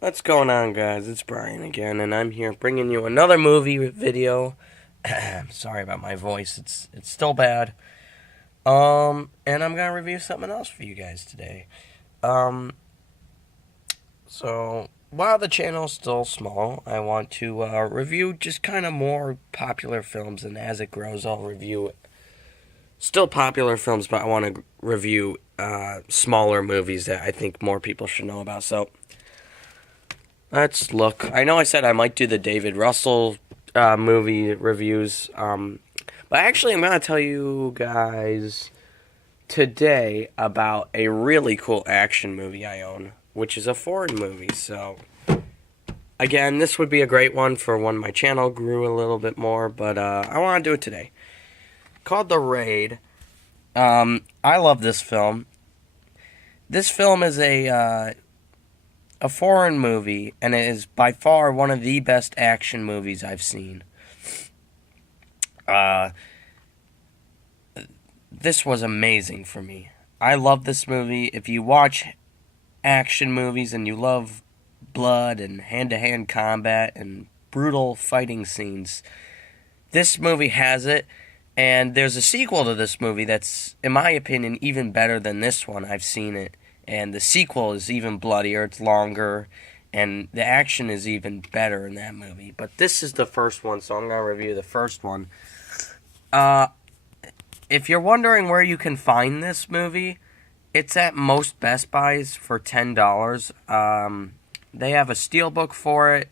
What's going on, guys? It's Brian again, and I'm here bringing you another movie video. Sorry about my voice; it's still bad. And I'm gonna review something else for you guys today. Um, so while the channel's still small, I want to review just kind of more popular films, and as it grows, I'll review still popular films, but I want to review smaller movies that I think more people should know about. So. Let's look. I know I said I might do the David Russell movie reviews, but actually, I'm going to tell you guys today about a really cool action movie I own, which is a foreign movie. So, again, this would be a great one for when my channel grew a little bit more, but I want to do it today. Called The Raid. I love this film. This film is a foreign movie, and it is by far one of the best action movies I've seen. This was amazing for me. I love this movie. If you watch action movies and you love blood and hand-to-hand combat and brutal fighting scenes, this movie has it. And there's a sequel to this movie that's, in my opinion, even better than this one. I've seen it. And the sequel is even bloodier, it's longer, and the action is even better in that movie. But this is the first one, so I'm going to review the first one. If you're wondering where you can find this movie, it's at most Best Buys for $10. They have a steelbook for it,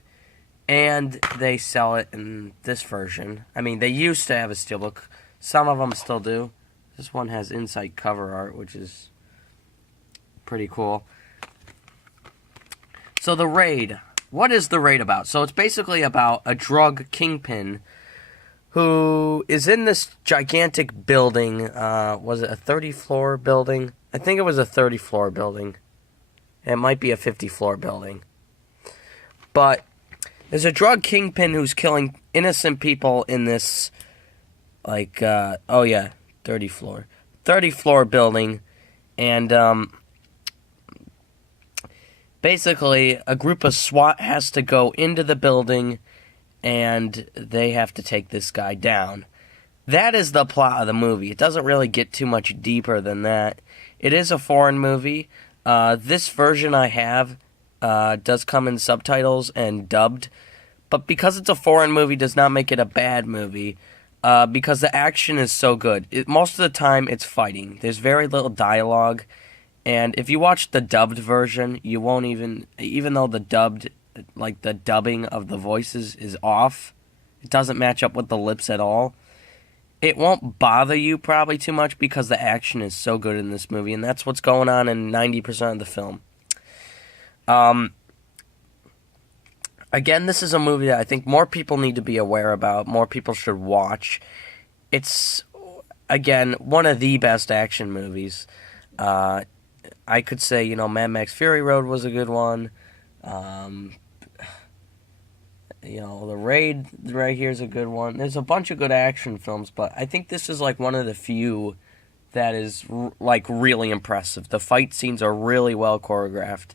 and they sell it in this version. I mean, they used to have a steelbook. Some of them still do. This one has inside cover art, which is pretty cool. So The Raid. What is The Raid about? So it's basically about a drug kingpin who is in this gigantic building. Was it a 30-floor building? I think it was a 30-floor building. It might be a 50-floor building. But there's a drug kingpin who's killing innocent people in this, 30-floor building. And, basically, a group of SWAT has to go into the building, and they have to take this guy down. That is the plot of the movie. It doesn't really get too much deeper than that. It is a foreign movie. This version I have does come in subtitles and dubbed, but because it's a foreign movie does not make it a bad movie, because the action is so good. Most of the time, it's fighting. There's very little dialogue. And if you watch the dubbed version, you won't even though the dubbing of the voices is off, it doesn't match up with the lips at all. It won't bother you probably too much because the action is so good in this movie, and that's what's going on in 90% of the film. Again, this is a movie that I think more people need to be aware about, more people should watch. It's, again, one of the best action movies. I could say, Mad Max Fury Road was a good one. The Raid right here is a good one. There's a bunch of good action films, but I think this is like one of the few that is really impressive. The fight scenes are really well choreographed,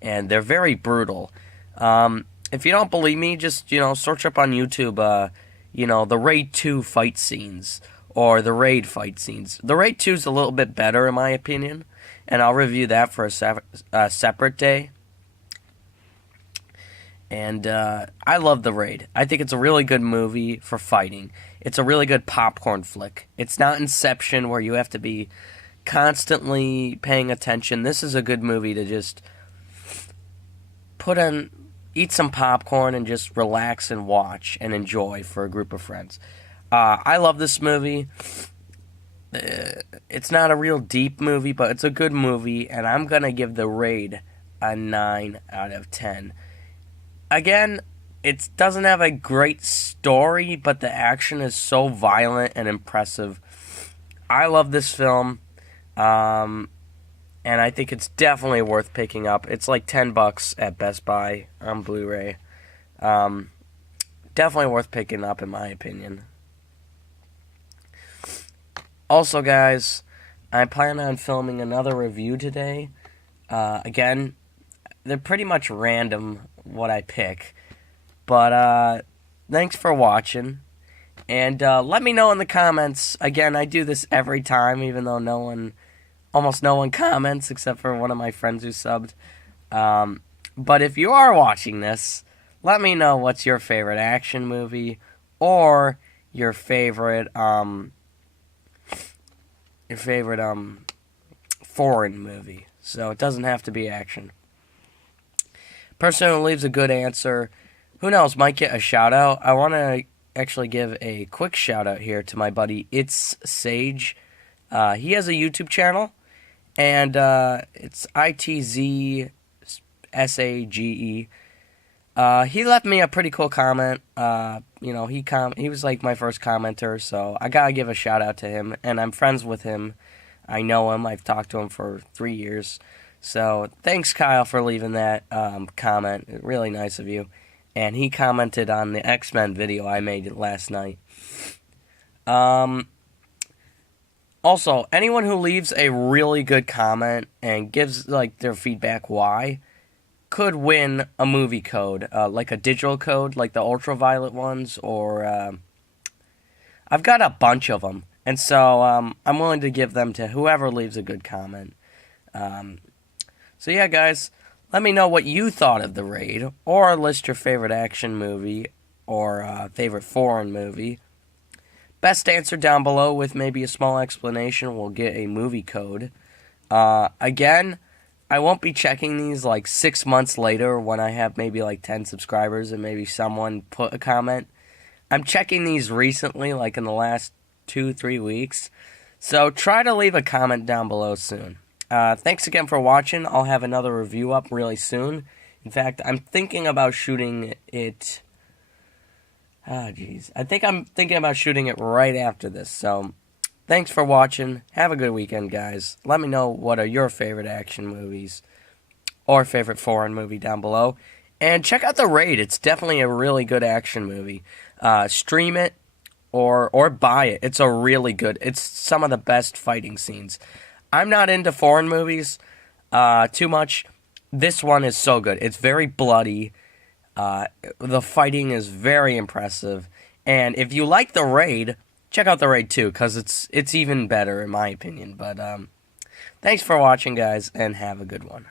and they're very brutal. If you don't believe me, just search up on YouTube. The Raid 2 fight scenes or the Raid fight scenes. The Raid 2 is a little bit better in my opinion. And I'll review that for a separate day. And I love The Raid. I think it's a really good movie for fighting. It's a really good popcorn flick. It's not Inception where you have to be constantly paying attention. This is a good movie to just eat some popcorn and just relax and watch and enjoy for a group of friends. I love this movie. It's not a real deep movie, but it's a good movie, and I'm going to give The Raid a 9 out of 10. Again, it doesn't have a great story, but the action is so violent and impressive. I love this film, and I think it's definitely worth picking up. It's like $10 at Best Buy on Blu-ray. Definitely worth picking up, in my opinion. Also, guys, I plan on filming another review today. Again, they're pretty much random what I pick. But thanks for watching. And let me know in the comments. Again, I do this every time, even though almost no one comments except for one of my friends who subbed. But if you are watching this, let me know what's your favorite action movie or your favorite foreign movie. So it doesn't have to be action. Person who leaves a good answer, who knows, might get a shout out. I want to actually give a quick shout out here to my buddy It's Sage. He has a YouTube channel, and it's ITZSAGE. He left me a pretty cool comment. He was like my first commenter, so I gotta give a shout out to him. And I'm friends with him. I know him. I've talked to him for 3 years. So thanks, Kyle, for leaving that comment. Really nice of you. And he commented on the X-Men video I made last night. Also, anyone who leaves a really good comment and gives like their feedback why could win a movie code, like a digital code, like the ultraviolet ones, or I've got a bunch of them, and so I'm willing to give them to whoever leaves a good comment. So yeah, guys, let me know what you thought of The Raid, or list your favorite action movie or favorite foreign movie. Best answer down below with maybe a small explanation will get a movie code. Again, I won't be checking these like 6 months later when I have maybe like 10 subscribers and maybe someone put a comment. I'm checking these recently, like in the last 2-3 weeks. So try to leave a comment down below soon. Thanks again for watching. I'll have another review up really soon. In fact, I'm thinking about shooting it... I think I'm thinking about shooting it right after this. So, thanks for watching. Have a good weekend, guys. Let me know what are your favorite action movies or favorite foreign movie down below. And check out The Raid. It's definitely a really good action movie. Stream it or buy it. It's a really good... It's some of the best fighting scenes. I'm not into foreign movies too much. This one is so good. It's very bloody. The fighting is very impressive. And if you like The Raid, check out The Raid 2, because it's even better in my opinion. But thanks for watching, guys, and have a good one.